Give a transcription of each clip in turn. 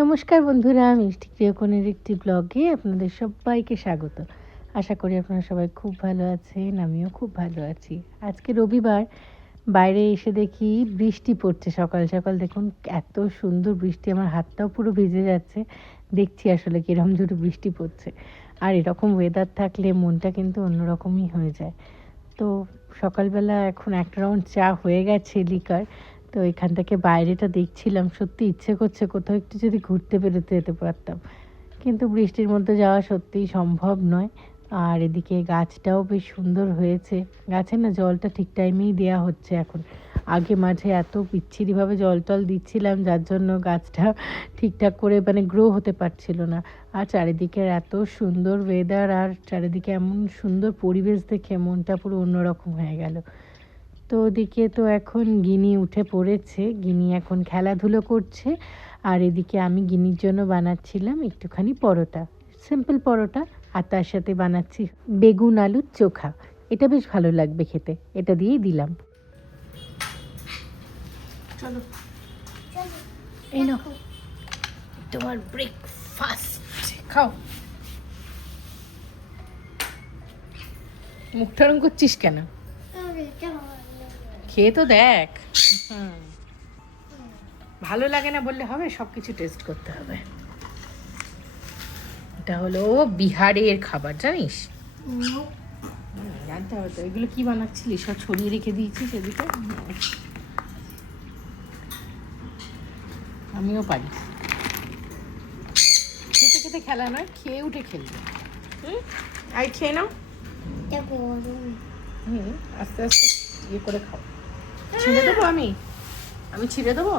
নমস্কার বন্ধুরা, মিষ্টি গৃহকোণের একটি ব্লগে আপনাদের সবাইকে স্বাগত। আশা করি আপনারা সবাই খুব ভালো আছেন, আমিও খুব ভালো আছি। আজকে রবিবার, বাইরে এসে দেখি বৃষ্টি পড়ছে। সকাল সকাল দেখুন এত সুন্দর বৃষ্টি, আমার হাতটাও পুরো ভিজে যাচ্ছে। দেখছি আসলে কীরকম জোরে বৃষ্টি পড়ছে। আর এরকম ওয়েদার থাকলে মনটা কিন্তু অন্যরকমই হয়ে যায়। তো সকালবেলা এখন একটা রাউন্ড চা হয়ে গেছে লিকার। তো এখান থেকে বাইরেটা দেখছিলাম, সত্যি ইচ্ছে করছে কোথাও একটু যদি ঘুরতে বেরোতে যেতে পারতাম, কিন্তু বৃষ্টির মধ্যে যাওয়া সত্যিই সম্ভব নয়। আর এদিকে গাছটাও বেশ সুন্দর হয়েছে, গাছে না জলটা ঠিক টাইমেই দেওয়া হচ্ছে এখন। আগে মাঝে এত বিচ্ছিরিভাবে জল টল দিচ্ছিলাম, যার জন্য গাছটা ঠিকঠাক করে গ্রো হতে পারছিল না। আর চারিদিকের এত সুন্দর ওয়েদার আর চারিদিকে এমন সুন্দর পরিবেশ দেখে মনটা পুরো অন্যরকম হয়ে গেল। তো ওদিকে তো এখন গিনি উঠে পড়েছে, গিনি এখন খেলাধুলো করছে। আর এদিকে আমি গিনির জন্য বানাচ্ছিলাম একটুখানি পরোটা, সিম্পল পরোটা। আর তার সাথে বানাচ্ছি বেগুন আলুর চোখা। এটা বেশ ভালো লাগবে খেতে, এটা দিয়েই দিলাম। চলো এই নাও তোমার ব্রেকফাস্ট, খাও। মুখটা রং করছিস কেন? খেয়ে তো দেখ। ভালো লাগে না বললে হবে, সব কিছু টেস্ট করতে হবে। এটা হলো বিহারের খাবার, জানিস? জানতে হবে তো। এগুলো কি বানাচ্ছিলি? সব ছড়িয়ে রেখে দিয়েছি সেদিকে। আমিও পারি। খেতে খেতে খেলা নয়, খেয়ে উঠে খেলবে। আর খেয়ে নাও। আস্তে আস্তে ইয়ে করে খাও। ছিঁড়ে দেবো আমি ছিঁড়ে দেবো।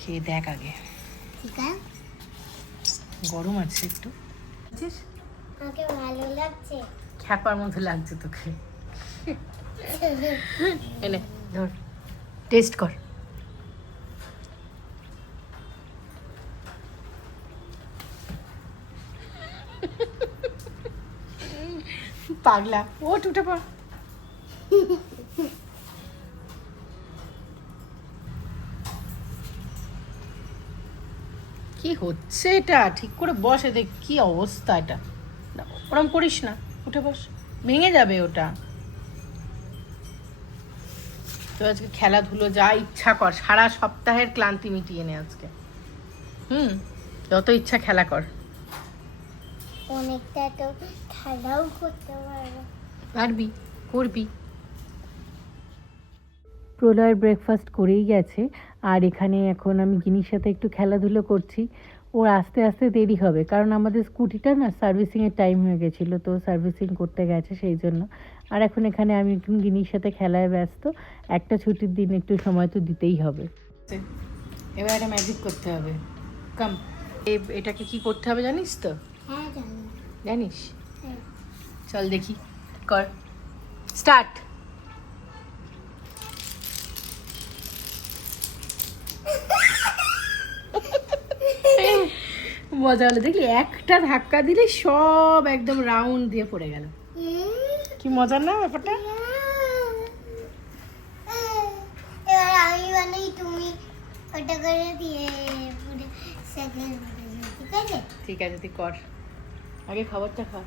খেয়ে দেখ আগে। গরম আছে একটু, ভালো লাগছে, খ্যাপার মতো লাগছে তোকে। এনে ধর, টেস্ট কর। পাগলা, ও টুটে পড়। কি হচ্ছে এটা? ঠিক করে বসে দেখ, কি অবস্থা এটা। ওরম করিস না, উঠে বস, ভেঙে যাবে ওটা। তো আজকে খেলাধুলো যা ইচ্ছা কর, সারা সপ্তাহের ক্লান্তি মিটিয়ে নে আজকে। যত ইচ্ছা খেলা কর। অনেকটা তো খেলাও করতে পারবি, করবি। প্রলয়ের ব্রেকফাস্ট করেই গেছে। আর এখানে এখন আমি গিনির সাথে একটু খেলাধুলো করছি। ওর আস্তে আস্তে দেরি হবে, কারণ আমাদের স্কুটিটা না সার্ভিসিংয়ের টাইম হয়ে গেছিলো, তো সার্ভিসিং করতে গেছে সেই জন্য। আর এখন এখানে আমি একটু গিনির সাথে খেলায় ব্যস্ত। একটা ছুটির দিন একটু সময় তো দিতেই হবে। এবার একটা ম্যাজিক করতে হবে। কাম, এটাকে কি করতে হবে জানিস তো? হ্যাঁ জানি। জানিস? চল দেখি, কর, স্টার্ট। মজা হলো, দেখলি একটা ধাক্কা দিলে সব একদম রাউন্ড দিয়ে পড়ে গেল। কি মজার না ব্যাপারটা? এবার আমি বানাই, তুমি ওটা করে দিয়ে সেকেন্ড। ঠিক আছে, ঠিক আছে, তুই কর, আগে খাবারটা খা।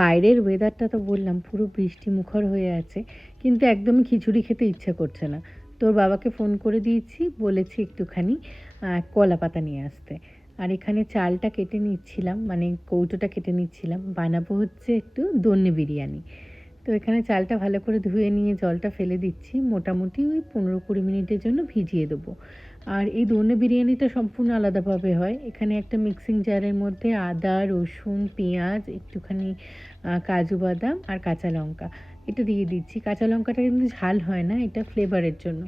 বাইরের ওয়েদারটা তো বললাম পুরো বৃষ্টি মুখর হয়ে আছে, কিন্তু একদমই খিচুড়ি খেতে ইচ্ছে করছে না। তোর বাবাকে ফোন করে দিয়েছি, বলেছি একটুখানি কলা পাতা নিয়ে আসতে। আর এখানে চালটা কেটে নিচ্ছিলাম, কৌটোটা কেটে নিচ্ছিলাম, বানাবো হচ্ছে একটু দন্নে বিরিয়ানি। তো এখানে চালটা ভালো করে ধুয়ে নিয়ে জলটা ফেলে দিচ্ছি, মোটামুটি ওই 15-20 মিনিটের জন্য ভিজিয়ে দেবো। আর এই দন্নে বিরিয়ানিটা সম্পূর্ণ আলাদাভাবে হয়। এখানে একটা মিক্সিং জারের মধ্যে আদা, রসুন, পেঁয়াজ, একটুখানি কাজু বাদাম আর কাঁচা লঙ্কা এটা দিয়ে দিচ্ছি। কাঁচা লঙ্কাটা কিন্তু ঝাল হয় না, এটা ফ্লেভারের জন্য।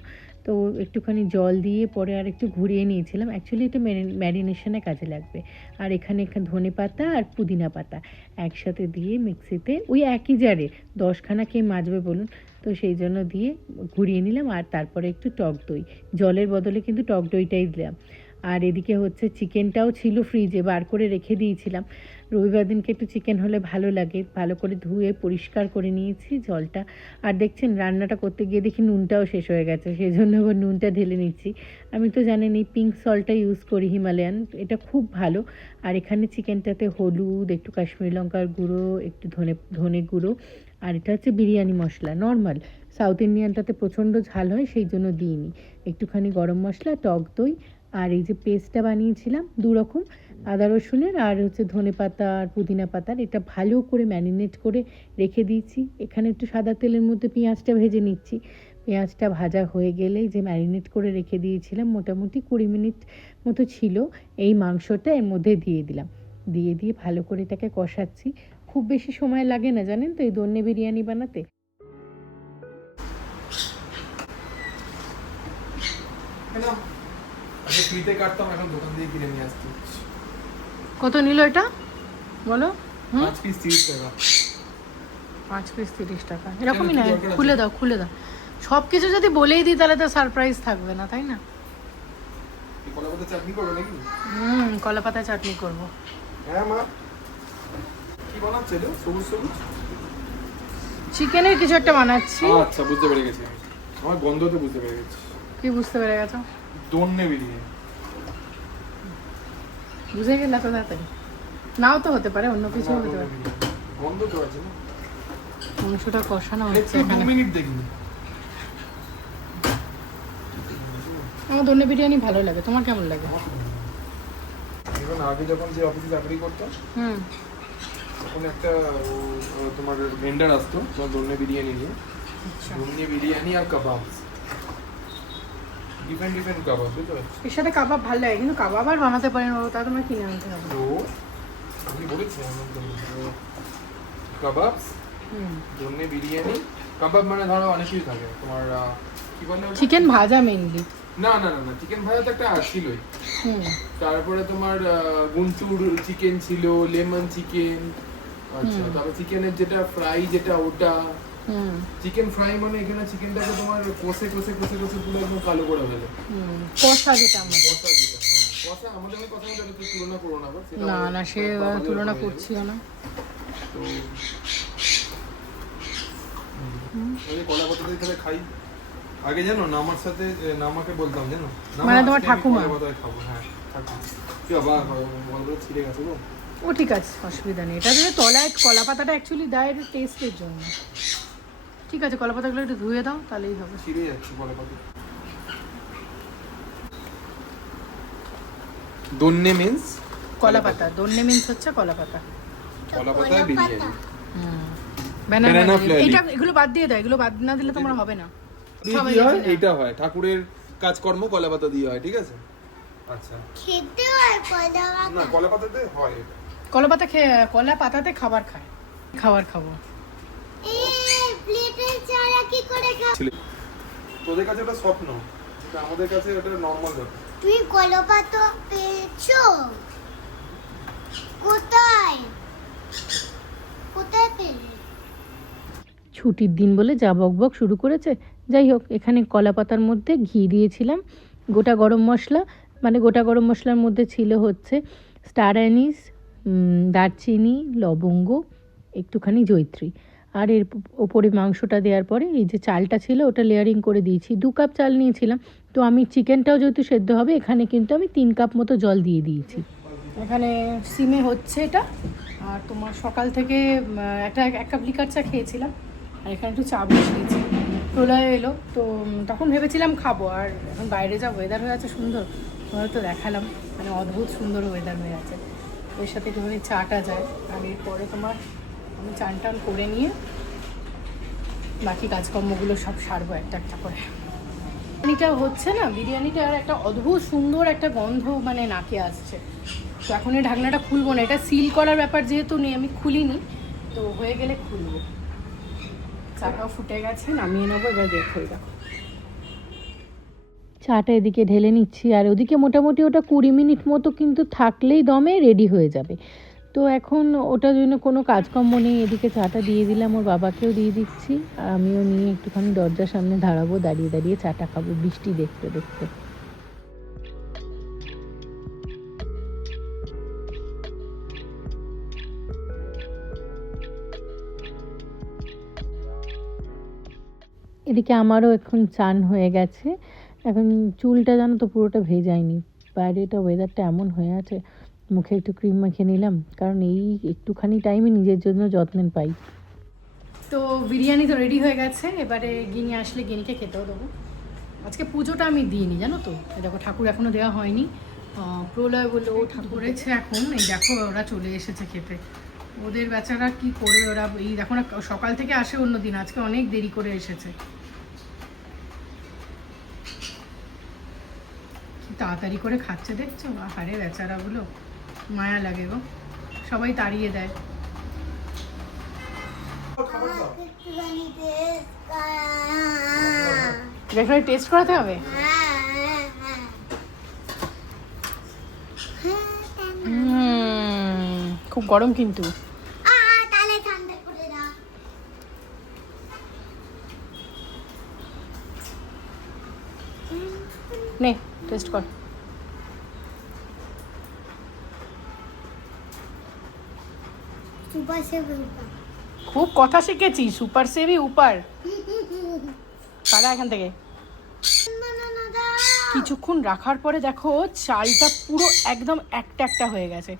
তো একটুখানি জল দিয়ে পরে আর একটু ঘুরিয়ে নিয়েছিলাম। অ্যাকচুয়ালি এটা ম্যারিনেশনে কাজে লাগবে। আর এখানে ধনে পাতা আর পুদিনা পাতা একসাথে দিয়ে মিক্সিতে, ওই একই জারে 10খানা কে মাজবে বলুন, তো সেই জন্য দিয়ে ঘুরিয়ে নিলাম। আর তারপরে একটু টক দই, জলের বদলে কিন্তু টক দইটাই দিলাম। আর এদিকে হচ্ছে চিকেনটাও ছিল ফ্রিজে, বার করে রেখে দিয়েছিলাম। রবিবার দিনকে একটু চিকেন হলে ভালো লাগে। ভালো করে ধুয়ে পরিষ্কার করে নিয়েছি জলটা। আর দেখছেন রান্নাটা করতে গিয়ে দেখি নুনটাও শেষ হয়ে গেছে, সেই জন্য আবার নুনটা ঢেলে নিচ্ছি। আমি তো জানেন এই পিঙ্ক সল্টটা ইউজ করি, হিমালয়ান, এটা খুব ভালো। আর এখানে চিকেনটাতে হলুদ, একটু কাশ্মীরি লঙ্কার গুঁড়ো, একটু ধনে গুঁড়ো, আর এটা হচ্ছে বিরিয়ানি মশলা নর্মাল। সাউথ ইন্ডিয়ানটাতে প্রচণ্ড ঝাল হয়, সেই জন্য দিইনি। একটুখানি গরম মশলা, টক দই, আর এই যে পেস্টটা বানিয়েছিলাম 2 রকম, আদা রসুনের আর হচ্ছে ধনে পাতা আর পুদিনা পাতার, এটা ভালো করে ম্যারিনেট করে রেখে দিয়েছি। এখানে একটু সাদা তেলের মধ্যে পেঁয়াজটা ভেজে নিচ্ছি। পেঁয়াজটা ভাজা হয়ে গেলেই যে ম্যারিনেট করে রেখে দিয়েছিলাম, মোটামুটি 20 মিনিট মতো ছিল, এই মাংসটা এর মধ্যে দিয়ে দিলাম। দিয়ে ভালো করে এটাকে কষাচ্ছি। খুব বেশি সময় লাগে না জানেন তো এই দন্নে বিরিয়ানি বানাতে। ফ্রিতে কাটতাম, এখন দোকান থেকে কিনে নিয়ে আসছি। কত নিল এটা বলো? 5 পিস 30 টাকা। 5 পিস 30 টাকা, এরকমই না? খুলে দাও। সব কিছু যদি বলেই দিই তাহলে তো সারপ্রাইজ থাকবে না, তাই না? কলা পাতা চাটনি করবে নাকি? কলা পাতা চাটনি করব। হ্যাঁ মা, কি বানাচ্ছে রে? সবুজ সবুজ চিকেনের কিছু একটা বানাচ্ছি। আচ্ছা, বুঝতে পেরে গেছি আমি। আমার গন্ধতে বুঝতে পেরে গেছি। কি বুঝতে পেরে গেছো? দন্নে বিরিয়ানি। বুঝে গেলে তো তাড়াতাড়ি? নাও তো হতে পারে, অন্য কিছু হতে পারে। গন্ধ তো আছে না? মাংসটা কষানো হচ্ছে একটু এখানে। 2 মিনিট দেখিনি। আমার দন্নে বিরিয়ানি ভালো লাগে, তোমার কেমন লাগে? এখন আগে যখন যে অফিসে চাকরি করতাম, তখন একটা তোমার ভেন্ডার আসতো তোমার দন্নে বিরিয়ানি নিয়ে। দন্নে বিরিয়ানি আর কাবাব, ডিফারেন্ট কাবাব, বুঝতে পারছো? এর সাথে কাবাব ভালো লাগে, কিন্তু কাবাব আর বানাতে পারি না, তা তোমার কিনে আনতে হবে। তো আপনি বলেছেন কাবাব, দন্নে বিরিয়ানি। কাবাব মানে ধরো অনেক কিছু থাকে তোমার, কি বলে চিকেন ভাজা মেইনলি। না, চিকেন ভাজা তো একটা ছিলই। তারপরে তোমার গুন্টুর চিকেন ছিল, লেমন চিকেন। আচ্ছা, তারপর চিকেনের যেটা ফ্রাই, যেটা ওটা চিকেন ফ্রাই, মানে এখানে চিকেনটাকে তোমার কষে পুরো একদম কালো করে ফেলে। কষা যেটা আমাদের, কষা যেটা, হ্যাঁ কষা, আমাদের কষা যেটা তুলনা করো না, না সে তুলনা করছিও না। তো ওই কলা পাতা দিয়ে তাহলে খাই। আগে জানো নামার সাথে নামাকে বলতাম, জানো মানে তোমার ঠাকুমা? খাবো, হ্যাঁ ঠাকুমা। কি বাবা বলবো, ছিঁড়ে গেছে গো। ও ঠিক আছে, অসুবিধা নেই। এটা যদি তলায় কলা পাতাটা অ্যাকচুয়ালি দেয় টেস্টের জন্য। ঠিক আছে, কলা পাতাগুলো একটু ধুয়ে দাও, তাহলেই হবে। ছিঁড়ে যাচ্ছে কলা পাতা। দন্নে মিন্স কলা পাতা, দন্নে মিন্স হচ্ছে কলা পাতা। কলা পাতা বিরিয়ানি। Banana flavour. এটা এগুলো বাদ দিয়ে দাও, এগুলো বাদ না দিলে তোমার হবে না। সবাই হয় এইটা হয় ঠাকুরের কাজকর্ম কলা পাতা দিয়ে হয়, ঠিক আছে? আচ্ছা, খেতে হয় কলা না কলা পাতাতে হয়। কলা পাতা কলা পাতাতে খাবার খাবো। এই প্লেটে চারা কি করে খাও? তোদের কাছে ওটা স্বপ্ন, এটা আমাদের কাছে ওটা নরমাল ব্যাপার। তুমি কলা পাতা পেয়েছো? কোথায় পেলে? ছুটির দিন বলে যা বকবক শুরু করেছে। যাই হোক, এখানে কলা পাতার মধ্যে ঘি দিয়েছিলাম, গোটা গরম মশলা, মানে গোটা গরম মশলার মধ্যে ছিল হচ্ছে স্টার অ্যানিস, দারচিনি, লবঙ্গ, একটুখানি জয়িত্রী, আর এর ওপরে মাংসটা দেওয়ার পরে এই যে চালটা ছিল ওটা লেয়ারিং করে দিয়েছি। 2 কাপ চাল নিয়েছিলাম, তো আমি চিকেনটাও যেহেতু সেদ্ধ হবে, এখানে কিন্তু আমি 3 কাপ মতো জল দিয়ে দিয়েছি। এখানে সিমে হচ্ছে এটা। আর তোমার সকাল থেকে এক কাপ লিকার চা খেয়েছিলাম, আর এখানে একটু চা বসিয়েছি। প্রলয় এলো, তো তখন ভেবেছিলাম খাবো, আর এখন বাইরে যা ওয়েদার হয়ে আছে সুন্দর, তোমার তো দেখালাম, মানে অদ্ভুত সুন্দর ওয়েদার হয়ে আছে। ওর সাথে একটুখানি চাটা যায়। আর এরপরে তোমার আমি চান টান করে নিয়ে বাকি কাজকর্মগুলো সব সারবো একটা করে। বিরিয়ানিটা হচ্ছে না, বিরিয়ানিটার একটা অদ্ভুত সুন্দর একটা গন্ধ মানে নাকে আসছে। তো এখন এই ঢাকনাটা খুলবো না, এটা সিল করার ব্যাপার যেহেতু নেই, আমি খুলিনি, তো হয়ে গেলে খুলবো। চাটাও ফুটে গেছে, নামিয়ে নেবো এবার। দেখো চাটা এদিকে ঢেলে নিচ্ছি, আর ওদিকে মোটামুটি ওটা 20 মিনিট মতো কিন্তু থাকলেই দমে রেডি হয়ে যাবে। তো এখন ওটার জন্য কোনো কাজকর্ম নেই, এদিকে চাটা দিয়ে দিলাম, ওর বাবাকেও দিয়ে দিচ্ছি, আর আমিও নিয়ে একটুখানি দরজার সামনে দাঁড়াবো, দাঁড়িয়ে চাটা খাবো বৃষ্টি দেখতে দেখতে। এদিকে আমারও এখন চান হয়ে গেছে। এখন চুলটা জানো তো পুরোটা ভেজায়নি, বাইরেটা ওয়েদারটা এমন হয়ে আছে। মুখে একটু ক্রিম মাখিয়ে নিলাম, কারণ এই একটুখানি টাইমে নিজের জন্য যত্ন পাই। তো বিরিয়ানি তো রেডি হয়ে গেছে, এবারে গিনি আসলে গিনিকে খেতেও দেবো। আজকে পুজোটা আমি দিইনি জানো তো, এই দেখো ঠাকুর এখনও দেওয়া হয়নি। প্রলয় বললো ও ঠাকুর করেছে এখন, এই দেখো ওরা চলে এসেছে খেতে। ওদের বেচারা কি করবে ওরা, এই দেখো না সকাল থেকে আসে অন্য দিন, আজকে অনেক দেরি করে এসেছে। কি তাড়াতাড়ি করে খাচ্ছে দেখছো, আহারে বেচারাগুলো, মায়া লাগে গো, সবাই তাড়িয়ে দেয়। একটুখানি টেস্ট করা। এখানে টেস্ট করাতে হবে। হ্যাঁ, তাই না? খুব গরম কিন্তু। তাহলে ঠান্ডা করে দাও। নে টেস্ট কর। সুপার সেভ খুব কথা শিখেছি, সুপার সেভি উপার। পারা এখান থেকে। কিছুক্ষণ রাখার পরে দেখো চালটা পুরো একদম একটা একটা হয়ে গেছে।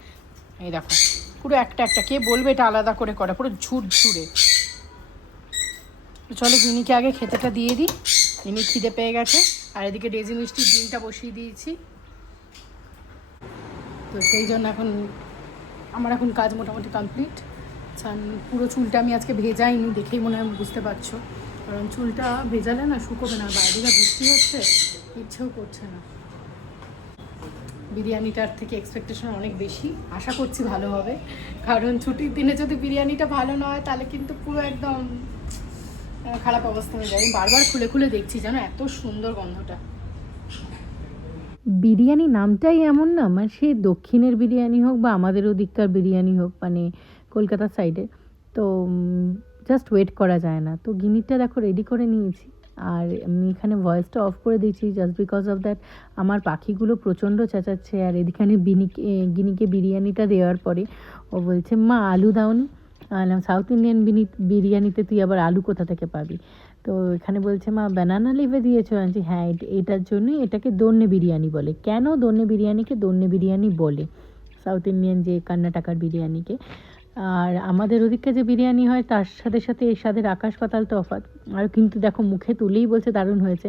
এই দেখো পুরো একটা একটা, কে বলবে এটা আলাদা করে করা, পুরো ঝুরঝুরে। চলো গিনিকে আগে খেতেটা দিয়ে দিই, গিনি খিদে পেয়ে গেছে। আর এদিকে ডেজি মিষ্টির ডিমটা বসিয়ে দিয়েছি। তো সেই জন্য এখন আমার এখন কাজ মোটামুটি কমপ্লিট। পুরো চুলটা আমি আজকে ভেজাইনি, দেখেই মনে হয় বুঝতে পারছো, কারণ চুলটা ভেজালে না শুকোবে না, বাইরে যা বৃষ্টি হচ্ছে ইচ্ছেও করছে না। বিরিয়ানিটার থেকে এক্সপেকটেশন অনেক বেশি, আশা করছি ভালো হবে, কারণ ছুটির দিনে যদি বিরিয়ানিটা ভালো না হয় তাহলে কিন্তু পুরো একদম খারাপ অবস্থা হয়ে যায়। আমি বারবার খুলে খুলে দেখছি জানো, এত সুন্দর গন্ধটা। বিরিয়ানি নামটাই এমন না, মানে সে দক্ষিণের বিরিয়ানি হোক বা আমাদের ওদিককার বিরিয়ানি হোক, মানে কলকাতার সাইডে, তো জাস্ট ওয়েট করা যায় না। তো গিনিটা দেখো রেডি করে নিয়েছি, আর আমি এখানে ভয়েসটা অফ করে দিয়েছি জাস্ট বিকজ অফ দ্যাট আমার পাখিগুলো প্রচণ্ড চেঁচাচ্ছে। আর এদিকে গিনিকে বিরিয়ানিটা দেওয়ার পরে ও বলছে মা আলু দাওনি। সাউথ ইন্ডিয়ান বিরিয়ানিতে তুই আবার আলু কোথা থেকে পাবি? তো এখানে বলছে মা ব্যানানা লিভে দিয়েছো। আনছি হ্যাঁ, এটার জন্যই এটাকে দন্নে বিরিয়ানি বলে। কেন দন্নে বিরিয়ানিকে দন্নে বিরিয়ানি বলে? সাউথ ইন্ডিয়ান যে কর্ণাটকার বিরিয়ানিকে, আর আমাদের ওদিকে যে বিরিয়ানি হয় তার সাথে সাথে এর স্বাদের আকাশ পাতাল তফাৎ। আর কিন্তু দেখো মুখে তুলেই বলছে দারুণ হয়েছে।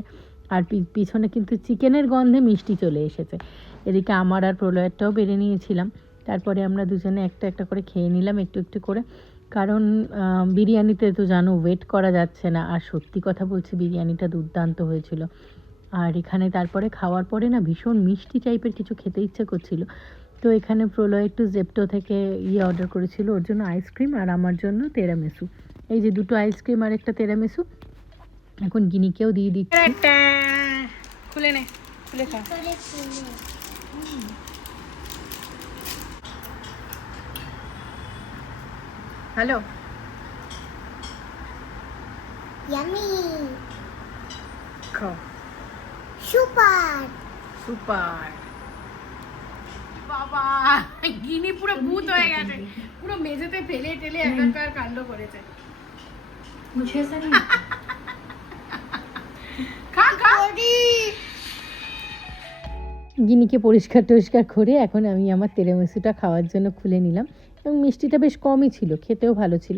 আর পিছনে কিন্তু চিকেনের গন্ধে মিষ্টি চলে এসেছে। এদিকে আমার আর প্রলয়েরটাও বেড়ে নিয়েছিলাম। তারপরে আমরা দুজনে একটা একটা করে খেয়ে নিলাম একটু একটু করে, কারণ বিরিয়ানিতে তো জানো ওয়েট করা যাচ্ছে না। আর সত্যি কথা বলছি বিরিয়ানিটা দুর্দান্ত হয়েছিল। আর এখানে তারপরে খাওয়ার পরে না ভীষণ মিষ্টি টাইপের কিছু খেতে ইচ্ছে করছিল। তো এখানে প্রলয় একটু জেপ্টো থেকে অর্ডার করেছিল, ওর জন্য আইসক্রিম আর আমার জন্য তেরামেসু। এই যে দুটো আইসক্রিম আর একটা তেরামেসু এখন গিনিকেও দিয়ে দিচ্ছি। খুলে নে, খুলে খা। করে খুলে। হ্যালো, ইয়ামি খাও। সুপার। সুপার। বাবা গিনি পুরো ভূত হয়ে গেছে, পুরো মেঝেতে ফেলে টেলে একাকার কাণ্ড করেছে। খা খা। গিনিকে পরিষ্কার টরিষ্কার করে এখন আমি আমার তেরামিসুটা খাওয়ার জন্য খুলে নিলাম, এবং মিষ্টিটা বেশ কমই ছিল, খেতেও ভালো ছিল।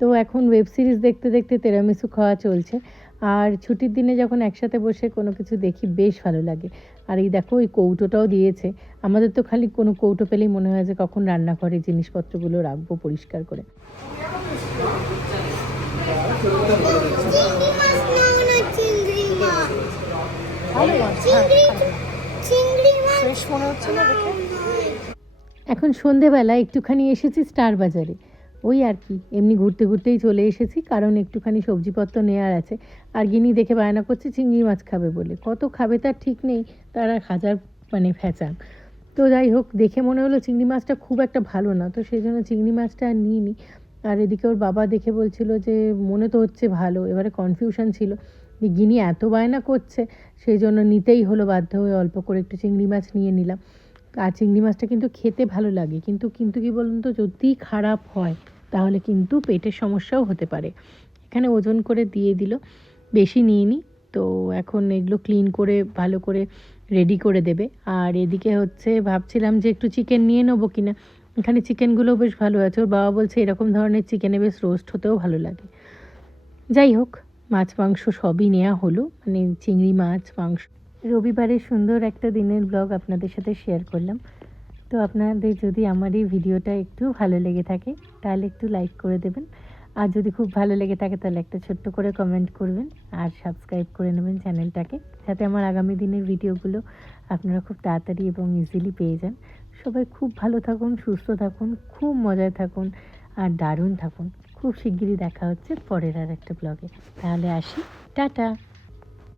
তো এখন ওয়েব সিরিজ দেখতে দেখতে তেরামিসু খাওয়া চলছে। আর ছুটির দিনে যখন একসাথে বসে কোনো কিছু দেখি বেশ ভালো লাগে। আর এই দেখো ওই কৌটোটাও দিয়েছে। আমাদের তো খালি কোনো কৌটো পেলেই মনে হয় যে কখন রান্নাঘরে জিনিসপত্রগুলো রাখবো পরিষ্কার করে। চিংড়ি মাছ নাও না, চিংড়ি মাছ। চিংড়ি মাছ ফ্রেশ মনে হচ্ছে না দেখে। এখন সন্ধেবেলা একটুখানি এসেছি স্টার বাজারে, ওই আর কি এমনি ঘুরতে ঘুরতেই চলে এসেছি, কারণ একটুখানি সবজিপত্র নেওয়ার আছে। আর গিনি দেখে বায়না করছে চিংড়ি মাছ খাবে বলে, কত খাবে তার ঠিক নেই, তার আর হাজার মানে ফ্যাচাং। তো যাই হোক, দেখে মনে হলো চিংড়ি মাছটা খুব একটা ভালো না, তো সেই জন্য চিংড়ি মাছটা আর নিইনি। আর এদিকে ওর বাবা দেখে বলছিল যে মনে তো হচ্ছে ভালো, এবারে কনফিউশন ছিল যে গিনি এত বায়না করছে, সেই জন্য নিতেই হলো বাধ্য হয়ে, অল্প করে একটু চিংড়ি মাছ নিয়ে নিলাম। আর চিংড়ি মাছটা কিন্তু খেতে ভালো লাগে, কিন্তু কিন্তু কি বলুন তো, যদি খারাপ হয় তাহলে কিন্তু পেটের সমস্যাও হতে পারে। এখানে ওজন করে দিয়ে দিল। বেশি নিইনি। তো এখন এগুলো ক্লিন করে ভালো করে রেডি করে দেবে। আর এদিকে হচ্ছে ভাবছিলাম যে একটু চিকেন নিয়ে নেবো কিনা, এখানে চিকেনগুলোও বেশ ভালো আছে। ওর বাবা বলছে এরকম ধরনের চিকেনে বেশ রোস্ট হতেও ভালো লাগে। যাই হোক, মাছ মাংস সবই নেওয়া হলো, মানে চিংড়ি মাছ, মাংস। রবিবারের সুন্দর একটা দিনের ব্লগ আপনাদের সাথে শেয়ার করলাম। তো আপনাদের যদি আমার এই ভিডিওটা একটু ভালো লেগে থাকে তাহলে একটু লাইক করে দেবেন, আর যদি খুব ভালো লেগে থাকে তাহলে একটা ছোট্ট করে কমেন্ট করবেন, আর সাবস্ক্রাইব করে নেবেন চ্যানেলটাকে, যাতে আমার আগামী দিনের ভিডিওগুলো আপনারা খুব তাড়াতাড়ি এবং ইজিলি পেয়ে যান। সবাই খুব ভালো থাকুন, সুস্থ থাকুন, খুব মজায় থাকুন, আর দারুণ থাকুন। খুব শিগগিরই দেখা হচ্ছে পরের আর একটা ব্লগে। তাহলে আসি, টাটা।